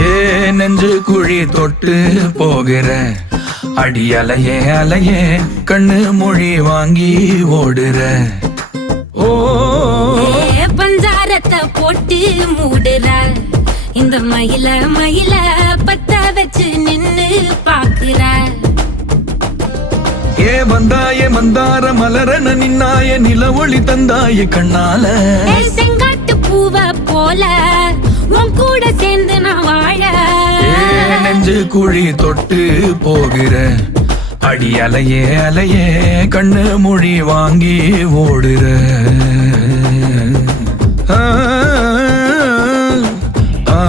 ஏ நெஞ்சு குழி தொட்டு போகிற அடி அலையே அலையே கண்ணு மொழி வாங்கி ஓடுற. ஓ பஞ்சாரத்தை போட்டு மூடுற இந்த மயில மயில பத்த வச்சு நின்னு பாக்குற. ஏ வந்தாய மந்தார மலரன நின்னாய நில ஒளி தந்தாய கண்ணால. செங்காட்டு பூவ போல உன் கூட சேர்ந்து நான் வாழ. நெஞ்சு குழி தொட்டு போகிற அடி அலையே அலையே கண்ணு மொழி வாங்கி ஓடுற. ஆ ஆ